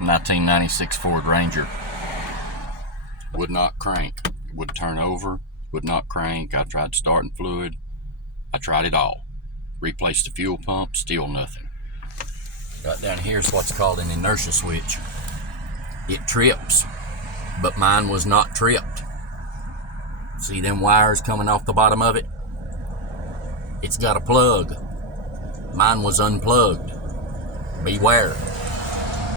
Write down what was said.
1996 Ford Ranger. Would not crank. Would turn over. Would not crank. I tried starting fluid. I tried it all. Replaced the fuel pump. Still nothing. Right down here is what's called an inertia switch. It trips, but mine was not tripped. See them wires coming off the bottom of it? It's got a plug. Mine was unplugged. Beware.